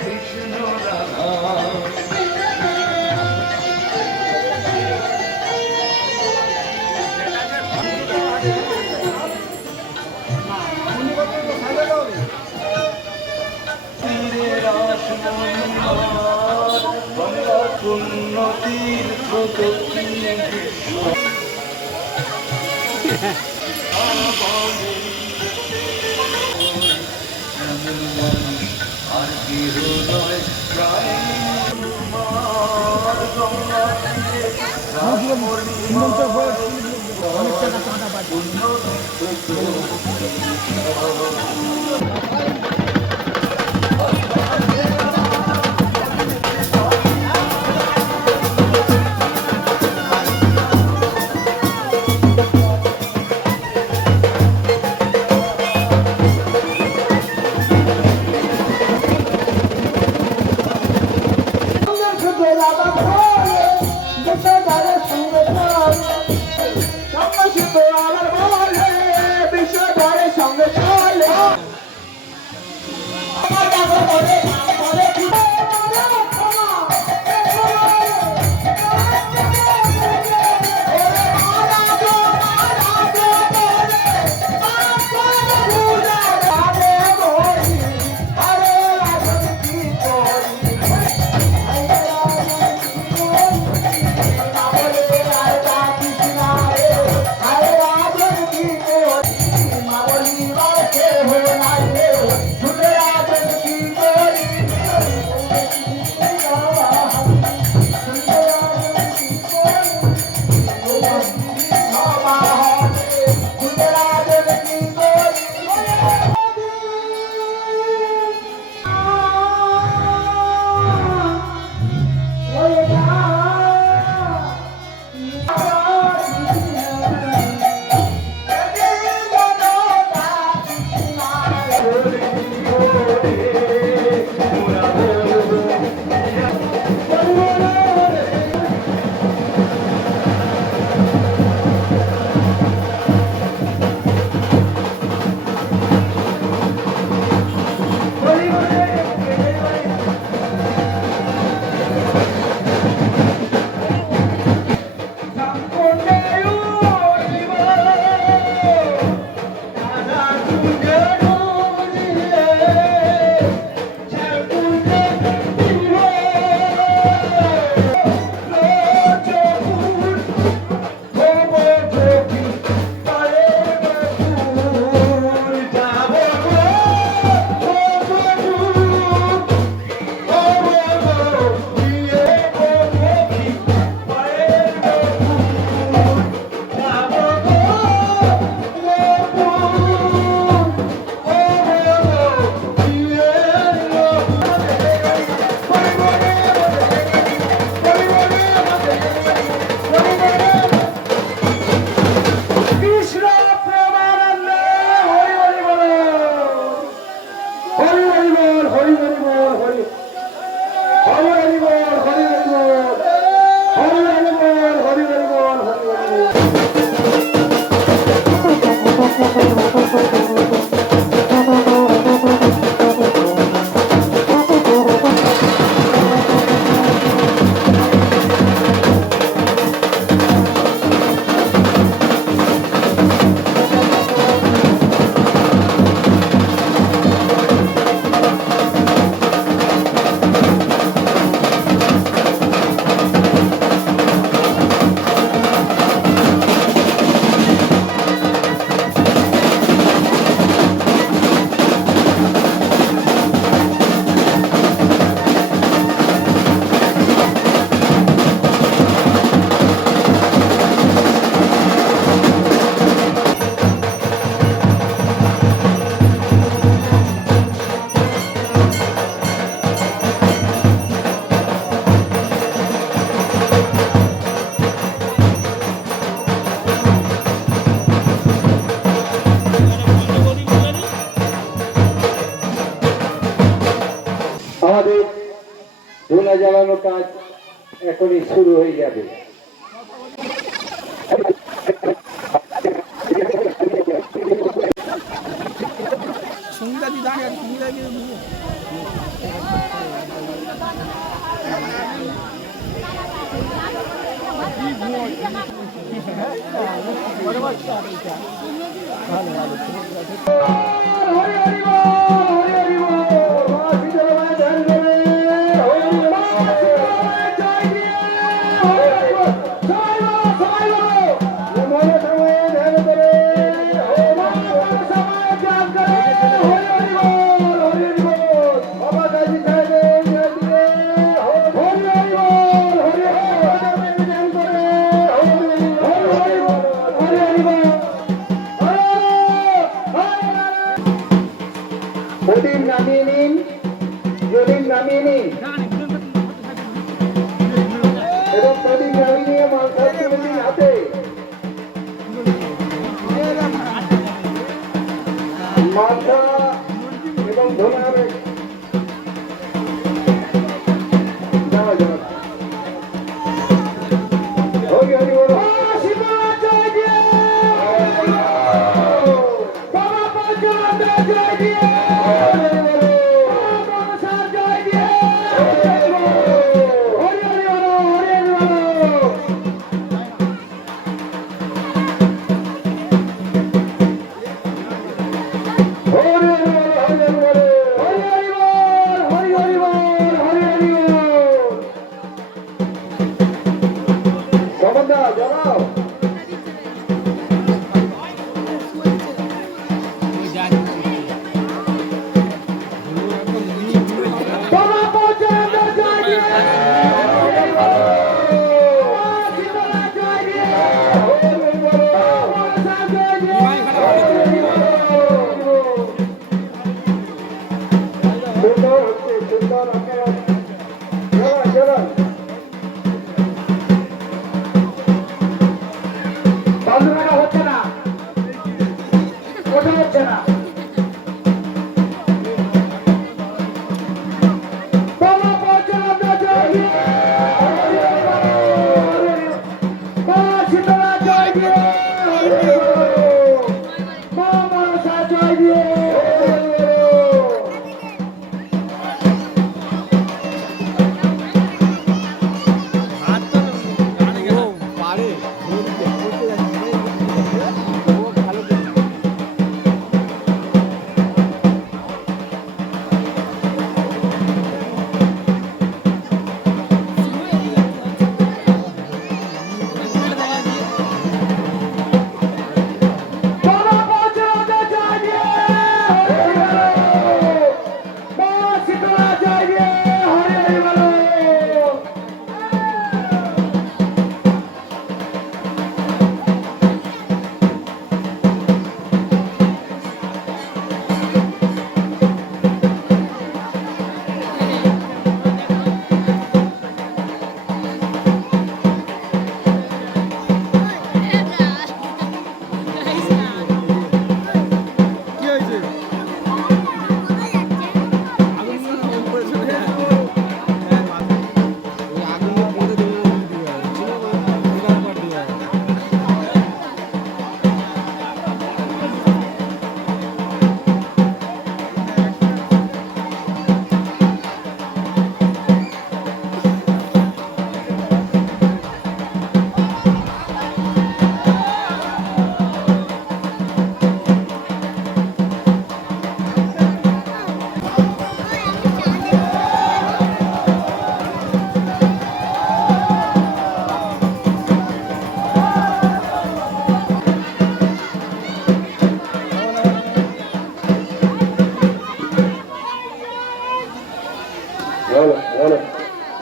কৃষ্ণ রাধা পুণ্য তীর্থ আর কেহ নয় প্রায় ধুনা জ্বালানো কাজ এখনই শুরু হয়ে যাবে। সংগীতা দি দাঁড়িয়ে প্রদীপ নামিয়ে নিন, প্রদীপ নামিয়ে নিন এবং প্রদীপ নামিয়ে নিয়ে মালসা তুলে দিন হাতে। মালসা এবং ধনে হবে যাওয়া যাওয়া। হরি হরি বলো।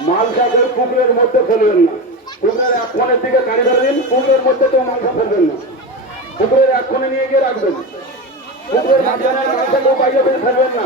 মালসাকে পুকুরের মধ্যে ফেলবেন না, পুকুরের এক কোণের দিকে গাড়ি ধরবেন, পুকুরের মধ্যে তো মালসা ফেলবেন না, পুকুরের এক কোণে নিয়ে গিয়ে রাখবেন, পুকুরের মাঝখানে মালসাকেও বাইরে ফেলবেন না।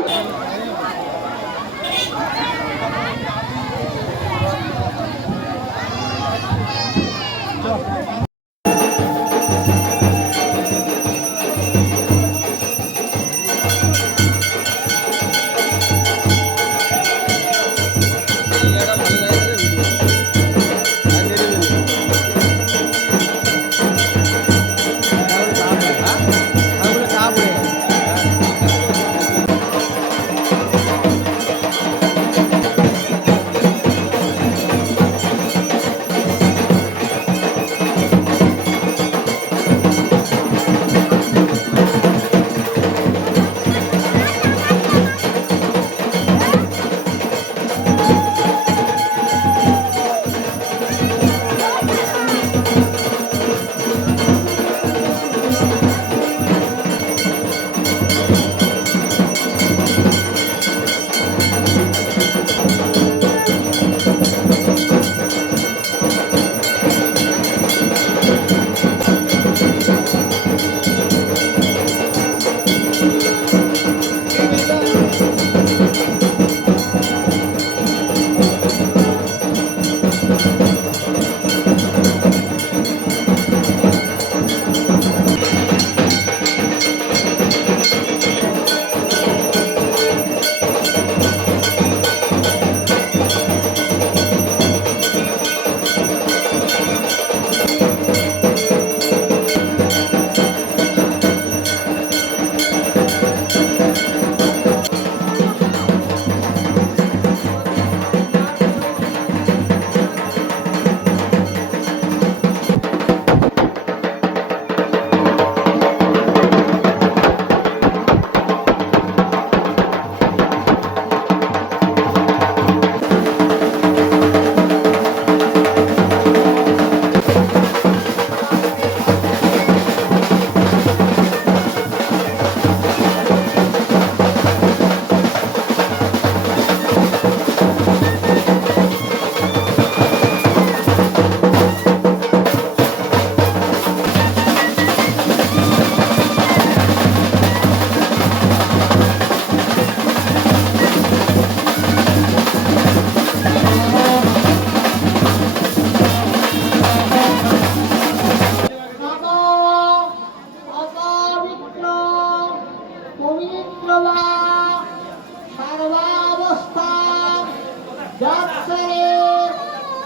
যাত্রারে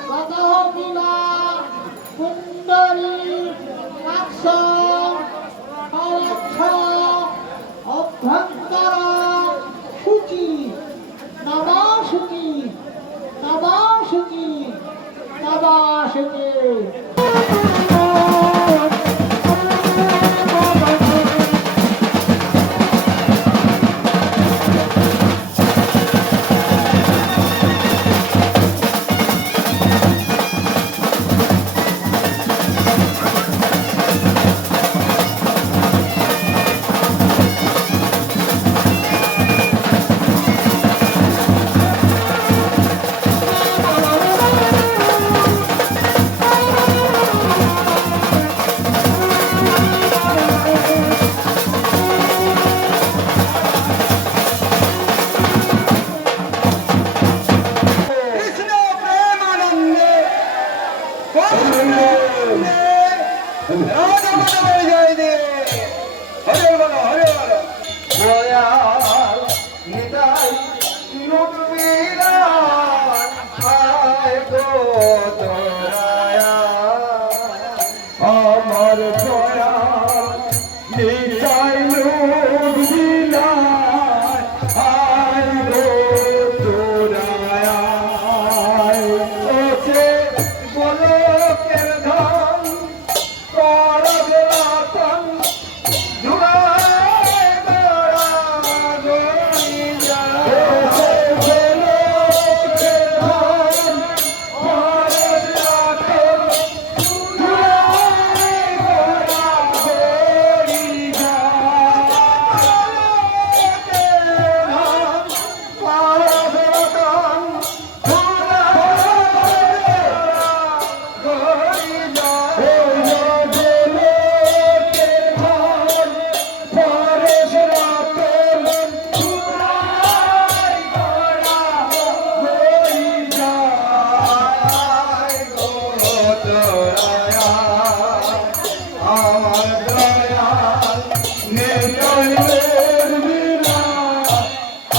গদহবিলা কুণ্ডলী কাক্ষ কলক্ষ অভ্যন্তর সূচি নবাসুকি নবাসুকি নবাসুকি কৃষ্ণ প্রেমানন্দে রাধা মাধব জয় দে হরে বলো দয়াল নিতাই নুরবিরা আয় গো দয়াল আমার দয়াল নিতাই নুরবিরা আয় গো দয়াল ওকে বলো কের ধন করব রতন জুড়ায় গড়া গড়ি যায় ওকে বলো কের ধন করব রতন জুড়ায় গড়া গড়ি যায় করব রতন আমার দয়াল নেতল বিনা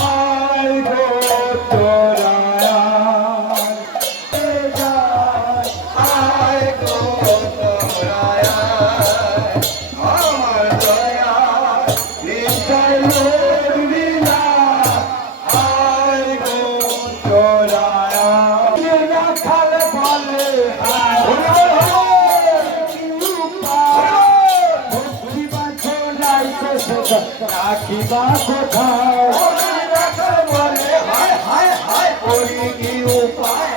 আয় গো দয়াল আয় গো দয়াল আমার দয়াল নেতল বিনা আয় গো দয়াল রাখাল বলে রাখিবা কোথাও বলে হায় হায় হায় করি কি উপায়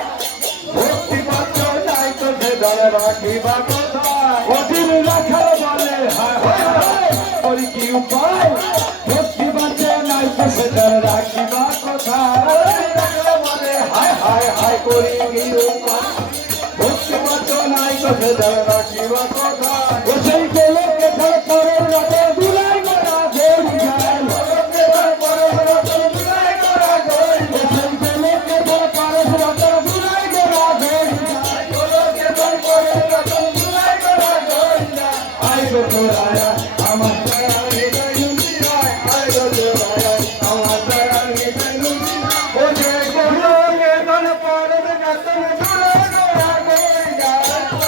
ভক্তি পাত্র নাই তো সে দলে রাখিবা কোথায় অধীর রাখাল বলে হায় হায় হায় করি কি উপায় ভক্তি পাত্র নাই তো সে দলে রাখিবা কোথায় বলে হায় হায় হায় করি কি উপায় ভক্তি পাত্র নাই তো সে দলে রাখিবা কোথায় ও সেই লোকে ধর করে রাতে দুলাই গোড়া গড়ি যায় লোকে ধর করে রাতে দুলাই গোড়া গড়ি ও সেই লোকে ধর করে রাতে দুলাই গোড়া গড়ি যায় লোকে ধর করে রাতে দুলাই গোড়া গড়ি যায় আই গো দয়াল আমার দয়াল হৃদয় নন্দী রায় আই গো দয়াল আমার দয়াল হৃদয় নন্দী ও যে গোলকে ধর করে রাতে দুলাই গোড়া গড়ি যায়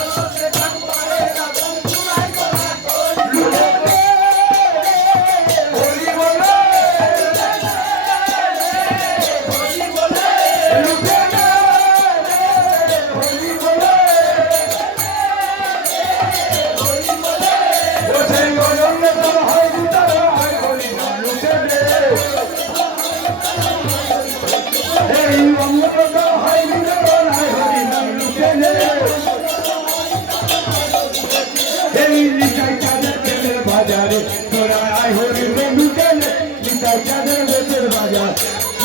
লোকে ধর করে রাতে দুলাই গোড়া গড়ি হরি বলে হরি বলে হরি বলে ও সেই গজলে তোর হয় গুটার হয় হরি লুটে দে এই অমৃত তোর হয় গুটার হয় হরি লুটে দে এই লিখাই চাঁদের তেলের বাজারে তোরা আয় হরি লুটে দে লিখাই চাঁদের তেলের বাজার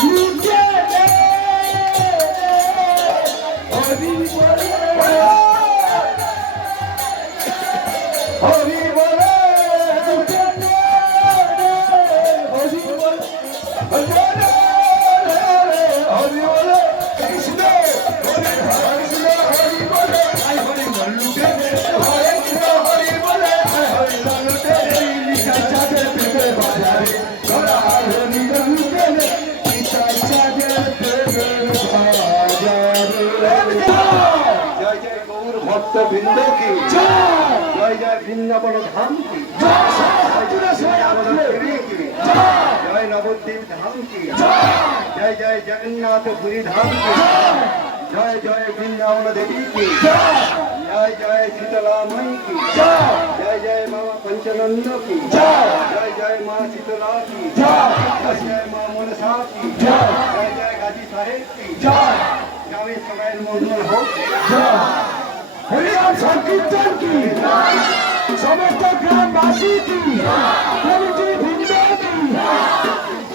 লুটে দে ভক্তবৃন্দ কি জয় জয় বৃন্দাবন ধাম কি জয় নবদ্বীপ ধাম কি জয় জয় জগন্নাথ পুরী ধাম কি জয় জয় বৃন্দাবন দেবী কি জয় জয় শীতলা ময়ী কি জয় জয় মামা পঞ্চনন্দ কি জয় জয় মা শীতলা কি জয় জয় মা মনসা কি জয় জয় গাজী সাহেব কি গ্রামের সবাই মঙ্গল হোক হরিনাম সংকীর্তন কি সমস্ত গ্রামবাসী কি কমিটি বৃন্দ কি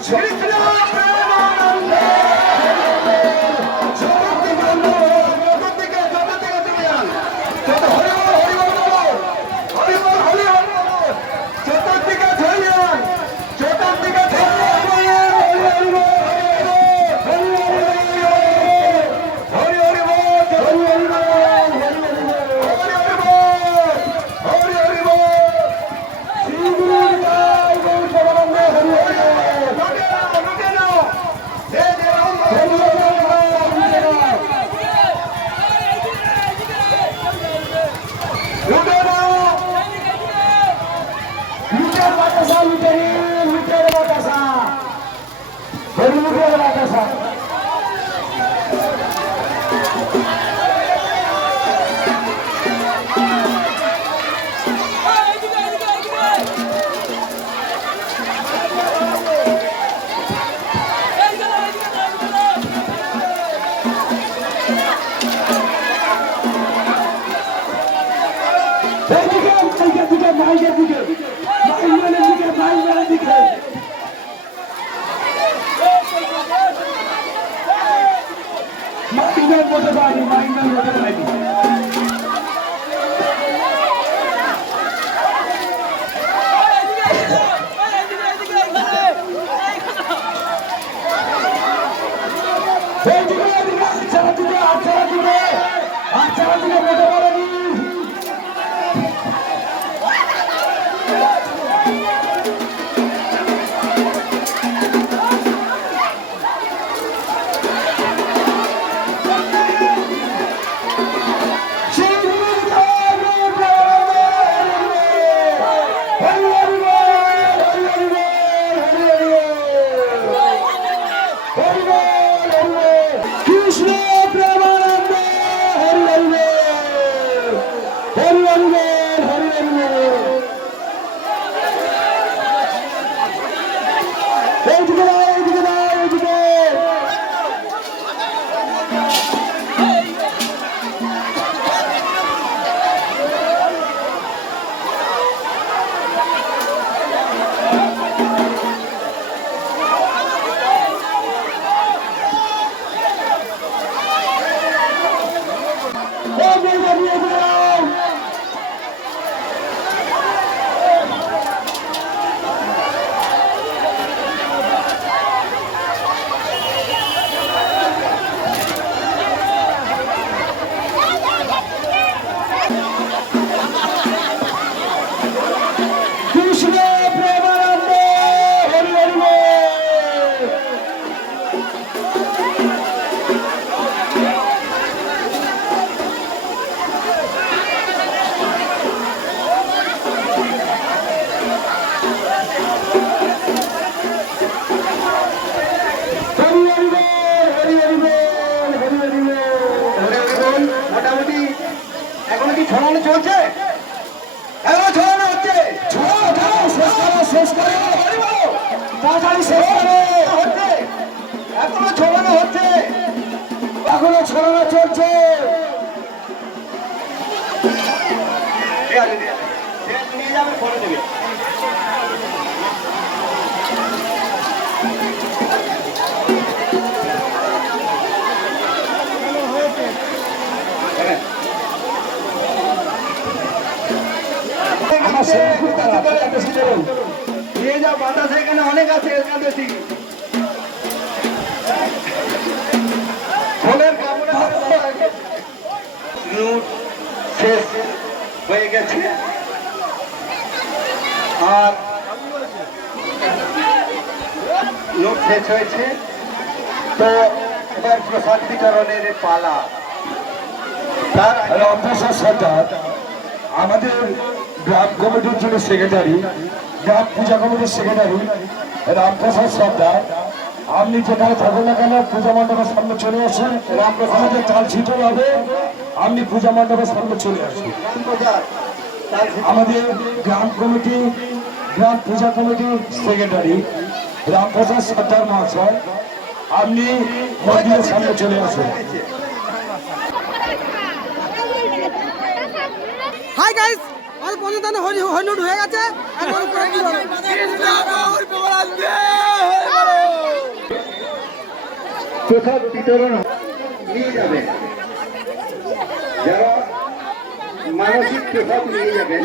শ্রীকৃষ্ণ প্রেমানন্দে জগতে বলো জগতে জগতে তুমি যান যত হরি বল হরি বল হরি বল হরি বল চতুর্দিকে ধরিয়ান চতুর্দিকে ধরিয়ান হরি বল হরি হরি বল হরি হরি এখনো ছড়ানো চলছে। নিয়ে যাবে ফোনে দেবে। নিয়ে যাও বাতাস এখানে অনেক আছে একাদশী ফলের শেষ হয়ে গেছে আর লোক শেষ হয়েছে তো এবার প্রসাদ বিতরণের পালা। রামপ্রসাদ সর্দার আমাদের গ্রাম কমিটির যিনি সেক্রেটারি, গ্রাম পূজা কমিটির সেক্রেটারি রামপ্রসাদ সর্দার, আপনি যেখানে থাকুন না কেন পূজা মণ্ডপের সামনে চলে আসুন। আমাদের চাল ছিটল হবে, আপনি পূজা মণ্ডপের সামনে চলে আসুন। আমাদের গ্রাম কমিটি, গ্রাম পূজা কমিটির সেক্রেটারি রামপ্রসাদ সর্দার মহাশয়, আপনি মন্দিরের সামনে চলে আসুন। হাই গাইস, আর পঞ্চদানে হইলুট হয়ে গেছে। এখন উপরে কি হবে? প্রসাদ বিতরণ নিয়ে যাবেন, যারা মানসিক প্রসাদ নিয়ে যাবেন